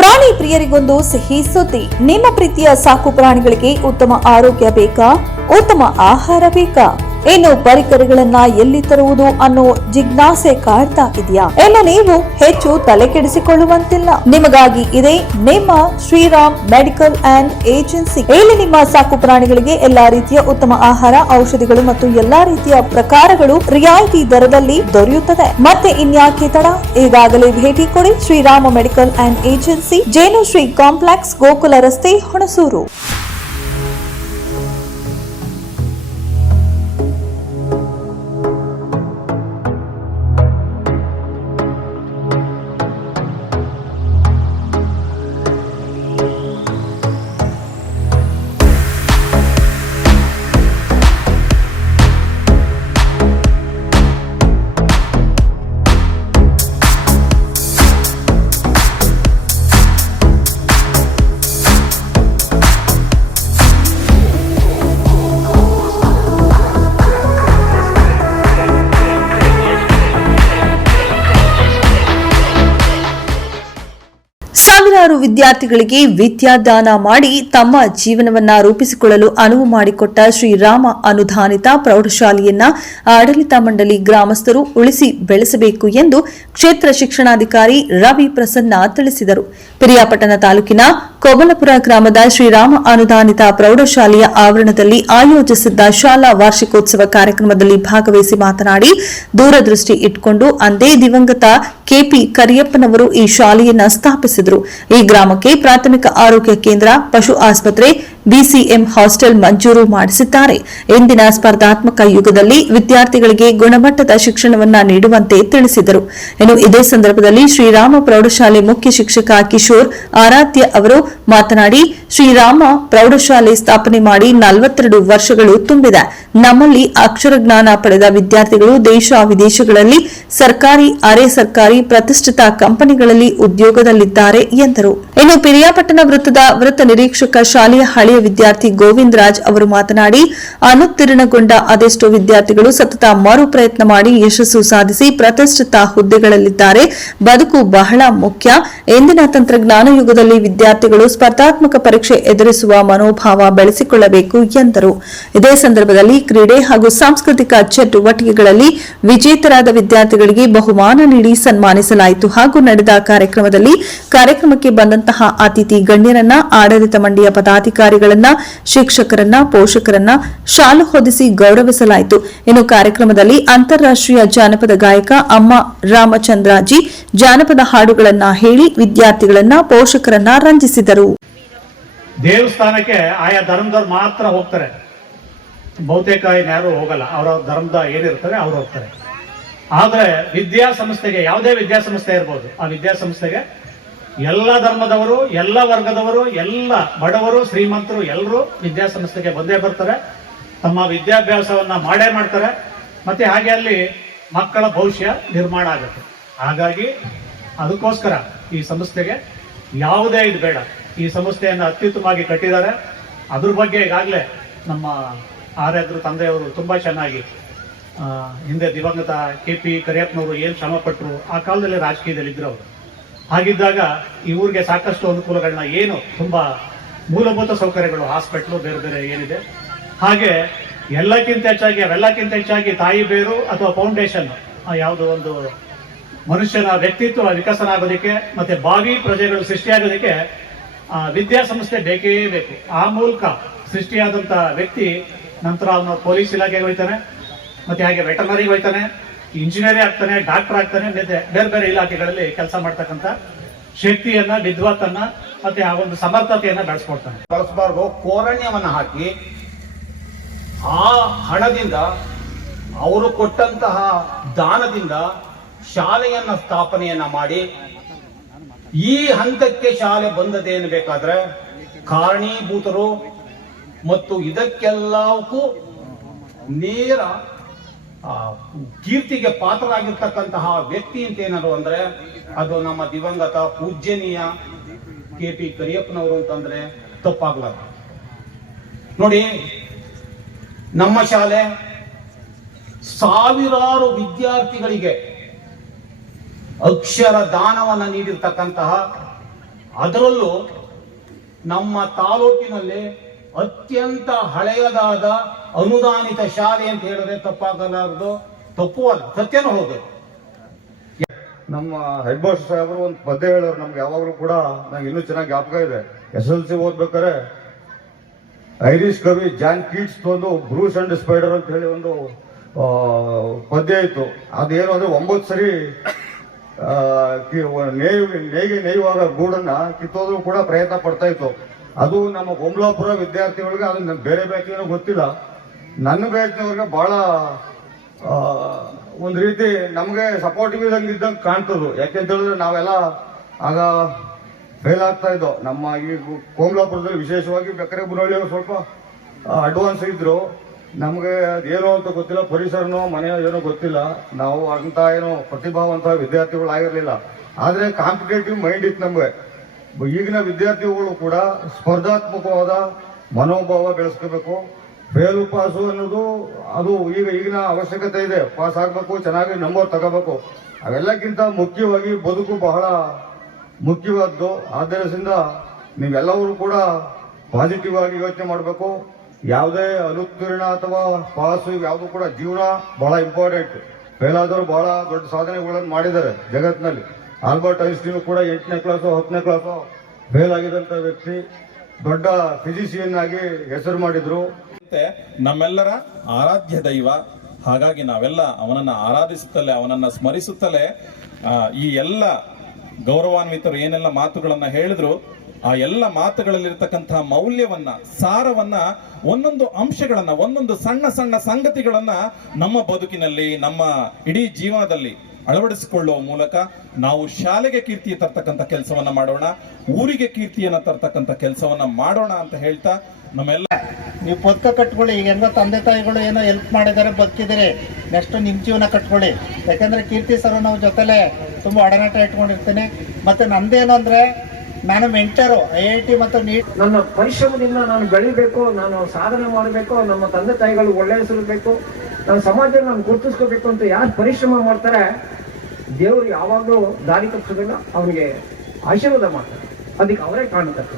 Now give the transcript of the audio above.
ಪ್ರಾಣಿ ಪ್ರಿಯರಿಗೊಂದು ಸಿಹಿ ಸುದ್ದಿ. ನಿಮ್ಮ ಪ್ರೀತಿಯ ಸಾಕು ಪ್ರಾಣಿಗಳಿಗೆ ಉತ್ತಮ ಆರೋಗ್ಯ ಬೇಕಾ? ಉತ್ತಮ ಆಹಾರ ಬೇಕಾ? ಇನ್ನು ಪರಿಕರಗಳನ್ನ ಎಲ್ಲಿ ತರುವುದು ಅನ್ನೋ ಜಿಜ್ಞಾಸೆ ಕಾಡ್ತಾ ಇದೆಯಾ? ಇನ್ನು ನೀವು ಹೆಚ್ಚು ತಲೆ ಕೆಡಿಸಿಕೊಳ್ಳುವಂತಿಲ್ಲ. ನಿಮಗಾಗಿ ಇದೆ ನಿಮ್ಮ ಶ್ರೀರಾಮ್ ಮೆಡಿಕಲ್ ಅಂಡ್ ಏಜೆನ್ಸಿ. ಇಲ್ಲಿ ನಿಮ್ಮ ಸಾಕು ಪ್ರಾಣಿಗಳಿಗೆ ಎಲ್ಲಾ ರೀತಿಯ ಉತ್ತಮ ಆಹಾರ, ಔಷಧಿಗಳು ಮತ್ತು ಎಲ್ಲಾ ರೀತಿಯ ಪ್ರಕಾರಗಳು ರಿಯಾಯಿತಿ ದರದಲ್ಲಿ ದೊರೆಯುತ್ತದೆ. ಮತ್ತೆ ಇನ್ಯಾಕೆ ತಡ? ಈಗಾಗಲೇ ಭೇಟಿ ಕೊಡಿ ಶ್ರೀರಾಮ ಮೆಡಿಕಲ್ ಅಂಡ್ ಏಜೆನ್ಸಿ, ಜೇನು ಶ್ರೀ ಕಾಂಪ್ಲೆಕ್ಸ್, ಗೋಕುಲ ರಸ್ತೆ, ಹುಣಸೂರು. ಸಾವಿರಾರು ವಿದ್ಯಾರ್ಥಿಗಳಿಗೆ ವಿದ್ಯಾದಾನ ಮಾಡಿ ತಮ್ಮ ಜೀವನವನ್ನ ರೂಪಿಸಿಕೊಳ್ಳಲು ಅನುವು ಮಾಡಿಕೊಟ್ಟ ಶ್ರೀರಾಮ ಅನುದಾನಿತ ಪ್ರೌಢಶಾಲೆಯನ್ನ ಆಡಳಿತ ಮಂಡಳಿ ಗ್ರಾಮಸ್ಥರು ಉಳಿಸಿ ಬೆಳೆಸಬೇಕು ಎಂದು ಕ್ಷೇತ್ರ ಶಿಕ್ಷಣಾಧಿಕಾರಿ ರವಿ ಪ್ರಸನ್ನ ತಿಳಿಸಿದರು. ಪಿರಿಯಾಪಟ್ಟಣ ತಾಲೂಕಿನ ಕೋಬಲಪುರ ಗ್ರಾಮದ ಶ್ರೀರಾಮ ಅನುದಾನಿತ ಪ್ರೌಢಶಾಲೆಯ ಆವರಣದಲ್ಲಿ ಆಯೋಜಿಸಿದ್ದ ಶಾಲಾ ವಾರ್ಷಿಕೋತ್ಸವ ಕಾರ್ಯಕ್ರಮದಲ್ಲಿ ಭಾಗವಹಿಸಿ ಮಾತನಾಡಿ, ದೂರದೃಷ್ಟಿ ಇಟ್ಟುಕೊಂಡು ಅಂದೇ ದಿವಂಗತ ಕೆಪಿ ಕರಿಯಪ್ಪನವರು ಈ ಶಾಲೆಯನ್ನ ಸ್ಥಾಪಿಸಿದರು. ಈ ಗ್ರಾಮಕ್ಕೆ ಪ್ರಾಥಮಿಕ ಆರೋಗ್ಯ ಕೇಂದ್ರ, ಪಶು ಆಸ್ಪತ್ರೆ, ಬಿಸಿಎಂ ಹಾಸ್ಟೆಲ್ ಮಂಜೂರು ಮಾಡಿಸಿದ್ದಾರೆ. ಇಂದಿನ ಸ್ಪರ್ಧಾತ್ಮಕ ಯುಗದಲ್ಲಿ ವಿದ್ಯಾರ್ಥಿಗಳಿಗೆ ಗುಣಮಟ್ಟದ ಶಿಕ್ಷಣವನ್ನ ನೀಡುವಂತೆ ತಿಳಿಸಿದರು. ಇನ್ನು ಇದೇ ಸಂದರ್ಭದಲ್ಲಿ ಶ್ರೀರಾಮ ಪ್ರೌಢಶಾಲೆ ಮುಖ್ಯ ಶಿಕ್ಷಕ ಕಿಶೋರ್ ಆರಾಧ್ಯ ಅವರು ಮಾತನಾಡಿ, ಶ್ರೀರಾಮ ಪ್ರೌಢಶಾಲೆ ಸ್ಥಾಪನೆ ಮಾಡಿ 42 ವರ್ಷಗಳು ತುಂಬಿದೆ. ನಮ್ಮಲ್ಲಿ ಅಕ್ಷರ ಜ್ಞಾನ ಪಡೆದ ವಿದ್ಯಾರ್ಥಿಗಳು ದೇಶ ವಿದೇಶಗಳಲ್ಲಿ ಸರ್ಕಾರಿ, ಅರೆ ಸರ್ಕಾರಿ ಪ್ರತಿಷ್ಠಿತ ಕಂಪನಿಗಳಲ್ಲಿ ಉದ್ಯೋಗದಲ್ಲಿದ್ದಾರೆ ಎಂದರು. ಇನ್ನು ಪಿರಿಯಾಪಟ್ಟಣ ವೃತ್ತದ ವೃತ್ತ ನಿರೀಕ್ಷಕ ಶಾಲೆಯ ಹಳೆಯ ವಿದ್ಯಾರ್ಥಿ ಗೋವಿಂದ ರಾಜ್ ಅವರು ಮಾತನಾಡಿ, ಅನುತ್ತೀರ್ಣಗೊಂಡ ಅದೆಷ್ಟೋ ವಿದ್ಯಾರ್ಥಿಗಳು ಸತತ ಮರು ಪ್ರಯತ್ನ ಮಾಡಿ ಯಶಸ್ಸು ಸಾಧಿಸಿ ಪ್ರತಿಷ್ಠಿತ ಹುದ್ದೆಗಳಲ್ಲಿದ್ದಾರೆ. ಬದುಕು ಬಹಳ ಮುಖ್ಯ. ಇಂದಿನ ತಂತ್ರಜ್ಞಾನ ಯುಗದಲ್ಲಿ ವಿದ್ಯಾರ್ಥಿಗಳು ಸ್ಪರ್ಧಾತ್ಮಕ ಪರೀಕ್ಷೆ ಎದುರಿಸುವ ಮನೋಭಾವ ಬೆಳೆಸಿಕೊಳ್ಳಬೇಕು ಎಂದರು. ಇದೇ ಸಂದರ್ಭದಲ್ಲಿ ಕ್ರೀಡೆ ಹಾಗೂ ಸಾಂಸ್ಕೃತಿಕ ಚಟುವಟಿಕೆಗಳಲ್ಲಿ ವಿಜೇತರಾದ ವಿದ್ಯಾರ್ಥಿಗಳಿಗೆ ಬಹುಮಾನ ನೀಡಿ ಸನ್ಮಾನಿಸಲಾಯಿತು. ಹಾಗೂ ನಡೆದ ಕಾರ್ಯಕ್ರಮಕ್ಕೆ ಬಂದಂತಹ ಅತಿಥಿ ಗಣ್ಯರನ್ನ, ಆಡಳಿತ ಮಂಡಳಿಯ ಪದಾಧಿಕಾರಿಗಳನ್ನ, ಶಿಕ್ಷಕರನ್ನ, ಪೋಷಕರನ್ನ ಶಾಲು ಹೊದಿಸಿ ಗೌರವಿಸಲಾಯಿತು. ಇನ್ನು ಕಾರ್ಯಕ್ರಮದಲ್ಲಿ ಅಂತಾರಾಷ್ಟ್ರೀಯ ಜಾನಪದ ಗಾಯಕ ಅಮ್ಮ ರಾಮಚಂದ್ರಾಜಿ ಜಾನಪದ ಹಾಡುಗಳನ್ನ ಹೇಳಿ ವಿದ್ಯಾರ್ಥಿಗಳನ್ನ, ಪೋಷಕರನ್ನ ರಂಜಿಸಿದರು. ದೇವಸ್ಥಾನಕ್ಕೆ ಆಯಾ ಧರ್ಮದವ್ರು ಮಾತ್ರ ಹೋಗ್ತಾರೆ, ಬಹುತೇಕ ಯಾರು ಹೋಗಲ್ಲ. ಅವರ ಧರ್ಮದ ಏನಿರ್ತಾರೆ ಅವ್ರು ಹೋಗ್ತಾರೆ. ಆದ್ರೆ ವಿದ್ಯಾಸಂಸ್ಥೆಗೆ, ಯಾವುದೇ ವಿದ್ಯಾಸಂಸ್ಥೆ ಇರ್ಬೋದು, ಆ ವಿದ್ಯಾಸಂಸ್ಥೆಗೆ ಎಲ್ಲ ಧರ್ಮದವರು, ಎಲ್ಲ ವರ್ಗದವರು, ಎಲ್ಲ ಬಡವರು, ಶ್ರೀಮಂತರು ಎಲ್ಲರೂ ವಿದ್ಯಾಸಂಸ್ಥೆಗೆ ಬಂದೇ ಬರ್ತಾರೆ. ತಮ್ಮ ವಿದ್ಯಾಭ್ಯಾಸವನ್ನ ಮಾಡೇ ಮಾಡ್ತಾರೆ. ಮತ್ತೆ ಹಾಗೆ ಅಲ್ಲಿ ಮಕ್ಕಳ ಭವಿಷ್ಯ ನಿರ್ಮಾಣ ಆಗುತ್ತೆ. ಹಾಗಾಗಿ ಅದಕ್ಕೋಸ್ಕರ ಈ ಸಂಸ್ಥೆಗೆ ಯಾವುದೇ ಇದು ಬೇಡ. ಈ ಸಂಸ್ಥೆಯನ್ನು ಅತ್ಯುತ್ತಮವಾಗಿ ಕಟ್ಟಿದ್ದಾರೆ. ಅದ್ರ ಬಗ್ಗೆ ಈಗಾಗಲೇ ನಮ್ಮ ಆರ್ಯದ್ರು ತಂದೆಯವರು ತುಂಬಾ ಚೆನ್ನಾಗಿ, ಹಿಂದೆ ದಿವಂಗತ ಕೆಪಿ ಕರಿಯಪ್ಪನವರು ಏನು ಶ್ರಮ ಪಟ್ಟರು, ಆ ಕಾಲದಲ್ಲಿ ರಾಜಕೀಯದಲ್ಲಿ ಇದ್ರು ಅವರು. ಹಾಗಿದ್ದಾಗ ಈ ಊರಿಗೆ ಸಾಕಷ್ಟು ಅನುಕೂಲಗಳನ್ನ, ಏನು ತುಂಬಾ ಮೂಲಭೂತ ಸೌಕರ್ಯಗಳು, ಹಾಸ್ಪಿಟ್ಲು, ಬೇರೆ ಬೇರೆ ಏನಿದೆ, ಹಾಗೆ ಎಲ್ಲಕ್ಕಿಂತ ಹೆಚ್ಚಾಗಿ ತಾಯಿ ಬೇರು ಅಥವಾ ಫೌಂಡೇಶನ್, ಯಾವುದೋ ಒಂದು ಮನುಷ್ಯನ ವ್ಯಕ್ತಿತ್ವ ವಿಕಸನ ಆಗೋದಕ್ಕೆ ಮತ್ತೆ ಭಾವಿ ಪ್ರಜೆಗಳು ಸೃಷ್ಟಿಯಾಗೋದಕ್ಕೆ ವಿದ್ಯಾಸಂಸ್ಥೆ ಬೇಕೇ ಬೇಕು. ಆ ಮೂಲಕ ಸೃಷ್ಟಿಯಾದಂತ ವ್ಯಕ್ತಿ ನಂತರ ಅವನು ಪೊಲೀಸ್ ಇಲಾಖೆಗೆ ಹೋಗ್ತಾನೆ, ಮತ್ತೆ ಹಾಗೆ ವೆಟರ್ನರಿಗೆ ಹೋಗ್ತಾನೆ, ಇಂಜಿನಿಯರಿಂಗ್ ಆಗ್ತಾನೆ, ಡಾಕ್ಟರ್ ಆಗ್ತಾನೆ, ಮತ್ತೆ ಬೇರೆ ಬೇರೆ ಇಲಾಖೆಗಳಲ್ಲಿ ಕೆಲಸ ಮಾಡ್ತಕ್ಕಂಥ ಶಕ್ತಿಯನ್ನ, ವಿದ್ವತ್ತನ್ನ ಮತ್ತೆ ಆ ಒಂದು ಸಮರ್ಥತೆಯನ್ನ ಬೆಳೆಸ್ಕೊಡ್ತಾನೆ. ಬಳಸಬಾರ್ದು. ಕೋರಣ್ಯವನ್ನ ಹಾಕಿ ಆ ಹಣದಿಂದ, ಅವರು ಕೊಟ್ಟಂತಹ ದಾನದಿಂದ ಶಾಲೆಯನ್ನ ಸ್ಥಾಪನೆಯನ್ನ ಮಾಡಿ ಈ ಹಂತಕ್ಕೆ ಶಾಲೆ ಬಂದದೇನು ಬೇಕಾದ್ರೆ ಕಾರಣೀಭೂತರು ಮತ್ತು ಇದಕ್ಕೆಲ್ಲಕ್ಕೂ ನೇರ ಕೀರ್ತಿಗೆ ಪಾತ್ರರಾಗಿರ್ತಕ್ಕಂತಹ ವ್ಯಕ್ತಿ ಅಂತ ಏನಾದ್ರು ಅಂದ್ರೆ ಅದು ನಮ್ಮ ದಿವಂಗತ ಪೂಜ್ಯನೀಯ ಕೆಪಿ ಕರಿಯಪ್ಪನವರು ಅಂತಂದ್ರೆ ತಪ್ಪಾಗ್ಲಾರ್ದು. ನೋಡಿ, ನಮ್ಮ ಶಾಲೆ ಸಾವಿರಾರು ವಿದ್ಯಾರ್ಥಿಗಳಿಗೆ ಅಕ್ಷರ ದಾನವನ್ನ ನೀಡಿರ್ತಕ್ಕಂತಹ, ಅದರಲ್ಲೂ ನಮ್ಮ ತಾಲೂಕಿನಲ್ಲಿ ಅತ್ಯಂತ ಹಳೆಯದಾದ ಅನುದಾನಿತ ಶಾಲೆ ಅಂತ ಹೇಳಿದ್ರೆ ತಪ್ಪಾಗಲಾರದು, ತಪ್ಪು ಅಲ್ಲ, ಸತ್ಯನೂ ಹೌದು. ನಮ್ಮ ಹೆಡ್ ಮಾಸ್ಟರ್ ಸಾಹೇಬರು ಒಂದು ಪದ್ಯ ಹೇಳೋರು ನಮ್ಗೆ ಯಾವಾಗಲೂ ಕೂಡ, ನಂಗೆ ಇನ್ನೂ ಚೆನ್ನಾಗಿ ಜ್ಞಾಪಕ ಇದೆ. SSLC ಓದ್ಬೇಕಾರೆ ಐರಿಷ್ ಕವಿ ಜಾನ್ ಕೀಟ್ಸ್ ಒಂದು ಬ್ರೂಸ್ ಅಂಡ್ ಸ್ಪೈಡರ್ ಅಂತ ಹೇಳಿ ಒಂದು ಪದ್ಯ ಇತ್ತು. ಅದೇನು ಅಂದ್ರೆ 9 ಸರಿ ನೇಯುವಾಗ ಗೂಡನ್ನ ಕಿತ್ತೋದ್ರು ಕೂಡ ಪ್ರಯತ್ನ ಪಡ್ತಾ ಇತ್ತು. ಅದು ನಮ್ಮ ಗೋಮ್ಲಾಪುರ ವಿದ್ಯಾರ್ಥಿಗಳಿಗೆ, ಅದು ಬೇರೆ ಬ್ಯಾಚ್ನೂ ಗೊತ್ತಿಲ್ಲ, ನನ್ನ ಬ್ಯಾಚ್ನವ್ರಿಗೆ ಬಹಳ ಒಂದು ರೀತಿ ನಮಗೆ ಸಪೋರ್ಟಿವ್ ಇದ್ದಂಗೆ ಕಾಣ್ತದ್ದು. ಯಾಕೆಂತ ಹೇಳಿದ್ರೆ ನಾವೆಲ್ಲ ಆಗ ಫೇಲ್ ಆಗ್ತಾ ಇದ್ದೋ. ನಮ್ಮ ಈ ಕೋಮ್ಲಾಪುರದಲ್ಲಿ ವಿಶೇಷವಾಗಿ ಬೇಕಾರೆ ಬುನಹಳ್ಳಿಯವರು ಸ್ವಲ್ಪ ಅಡ್ವಾನ್ಸ್ ಇದ್ರು. ನಮಗೆ ಅದೇನೋ ಅಂತ ಗೊತ್ತಿಲ್ಲ, ಪರಿಸರನೋ ಮನೆಯೋ ಏನೋ ಗೊತ್ತಿಲ್ಲ. ನಾವು ಅಂತ ಏನೋ ಪ್ರತಿಭಾವಂತ ವಿದ್ಯಾರ್ಥಿಗಳು ಆಗಿರಲಿಲ್ಲ. ಆದರೆ ಕಾಂಪಿಟೇಟಿವ್ ಮೈಂಡ್ ಇತ್ತು ನಮಗೆ. ಈಗಿನ ವಿದ್ಯಾರ್ಥಿಗಳು ಕೂಡ ಸ್ಪರ್ಧಾತ್ಮಕವಾದ ಮನೋಭಾವ ಬೆಳೆಸ್ಕೋಬೇಕು. ಫೇಲು ಪಾಸು ಅನ್ನೋದು ಅದು ಈಗಿನ ಅವಶ್ಯಕತೆ ಇದೆ. ಪಾಸ್ ಆಗಬೇಕು, ಚೆನ್ನಾಗಿ ನಂಬರ್ ತಗೋಬೇಕು. ಅವೆಲ್ಲಕ್ಕಿಂತ ಮುಖ್ಯವಾಗಿ ಬದುಕು ಬಹಳ ಮುಖ್ಯವಾದ್ದು. ಆದ್ದರಿಂದ ನೀವೆಲ್ಲರೂ ಕೂಡ ಪಾಸಿಟಿವ್ ಆಗಿ ಯೋಚನೆ ಮಾಡಬೇಕು. ಯಾವುದೇ ಅನುತ್ತೀರ್ಣ ಅಥವಾ ಪಾಸು ಯಾವುದು ಕೂಡ ಜೀವನ ಬಹಳ ಇಂಪಾರ್ಟೆಂಟ್. ಫೇಲ್ ಆದವರು ಬಹಳ ದೊಡ್ಡ ಸಾಧನೆಗಳನ್ನು ಮಾಡಿದ್ದಾರೆ ಜಗತ್ತಿನಲ್ಲಿ. ಆಲ್ಬರ್ಟ್ ಐನ್ಸ್ಟೀನ್ ಕೂಡ 8ನೇ ಕ್ಲಾಸು 10ನೇ ಕ್ಲಾಸು ಫೇಲ್ ಆಗಿದಂತ ವ್ಯಕ್ತಿ ದೊಡ್ಡ ಫಿಸಿಷಿಯನ್ ಆಗಿ ಹೆಸರು ಮಾಡಿದ್ರು. ನಮ್ಮೆಲ್ಲರ ಆರಾಧ್ಯ ದೈವ. ಹಾಗಾಗಿ ನಾವೆಲ್ಲ ಅವನನ್ನ ಆರಾಧಿಸುತ್ತಲೇ, ಅವನನ್ನ ಸ್ಮರಿಸುತ್ತಲೇ ಈ ಎಲ್ಲ ಗೌರವಾನ್ವಿತರು ಏನೆಲ್ಲ ಮಾತುಗಳನ್ನ ಹೇಳಿದ್ರು, ಆ ಎಲ್ಲ ಮಾತುಗಳಲ್ಲಿರ್ತಕ್ಕಂತಹ ಮೌಲ್ಯವನ್ನ, ಸಾರವನ್ನ, ಒಂದೊಂದು ಅಂಶಗಳನ್ನ, ಒಂದೊಂದು ಸಣ್ಣ ಸಣ್ಣ ಸಂಗತಿಗಳನ್ನ ನಮ್ಮ ಬದುಕಿನಲ್ಲಿ, ನಮ್ಮ ಇಡೀ ಜೀವನದಲ್ಲಿ ಅಳವಡಿಸಿಕೊಳ್ಳುವ ಮೂಲಕ ನಾವು ಶಾಲೆಗೆ ಕೀರ್ತಿ ತರ್ತಕ್ಕಂಥ ಕೆಲಸವನ್ನ ಮಾಡೋಣ, ಊರಿಗೆ ಕೀರ್ತಿಯನ್ನ ತರ್ತಕ್ಕಂಥ ಕೆಲಸವನ್ನ ಮಾಡೋಣ ಅಂತ ಹೇಳ್ತಾ ನಮ್ಮೆಲ್ಲ ನೀವು ಪದಕ ಕಟ್ಕೊಳ್ಳಿ. ಈಗ ಹೆಂಗೋ ತಂದೆ ತಾಯಿಗಳು ಏನೋ ಹೆಲ್ಪ್ ಮಾಡಿದ್ದಾರೆ, ಬದುಕಿದ್ದೀರಿ, ನೆಕ್ಸ್ಟ್ ನಿಮ್ಮ ಜೀವನ ಕಟ್ಕೊಳ್ಳಿ. ಯಾಕಂದ್ರೆ ಕೀರ್ತಿ ಸರ್ ನಾವು ಜೊತೆಲೆ ತುಂಬ ಒಡನಾಟ ಇಟ್ಕೊಂಡಿರ್ತೀನಿ. ಮತ್ತೆ ನಂದೇನು ಅಂದ್ರೆ, ನಾನು ಮೆಂಟರು IIT ಮತ್ತು ನೀಟ್. ನನ್ನ ಪರಿಶ್ರಮದಿಂದ ನಾನು ಬೆಳಿಬೇಕು, ನಾನು ಸಾಧನೆ ಮಾಡಬೇಕು, ನಮ್ಮ ತಂದೆ ತಾಯಿಗಳು ಒಳ್ಳೆ ಹೆಸರು ಬೇಕು, ನನ್ನ ಸಮಾಜದಲ್ಲಿ ನಾನು ಗುರುತಿಸ್ಕೋಬೇಕು ಅಂತ ಯಾರು ಪರಿಶ್ರಮ ಮಾಡ್ತಾರೆ, ದೇವರು ಯಾವಾಗಲೂ ದಾರಿ ತಪ್ಪಿಸೋದಿಲ್ಲ, ಅವನಿಗೆ ಆಶೀರ್ವಾದ ಮಾಡ್ತಾರೆ. ಅದಕ್ಕೆ ಅವರೇ ಕಾಣ್ತಾರೆ.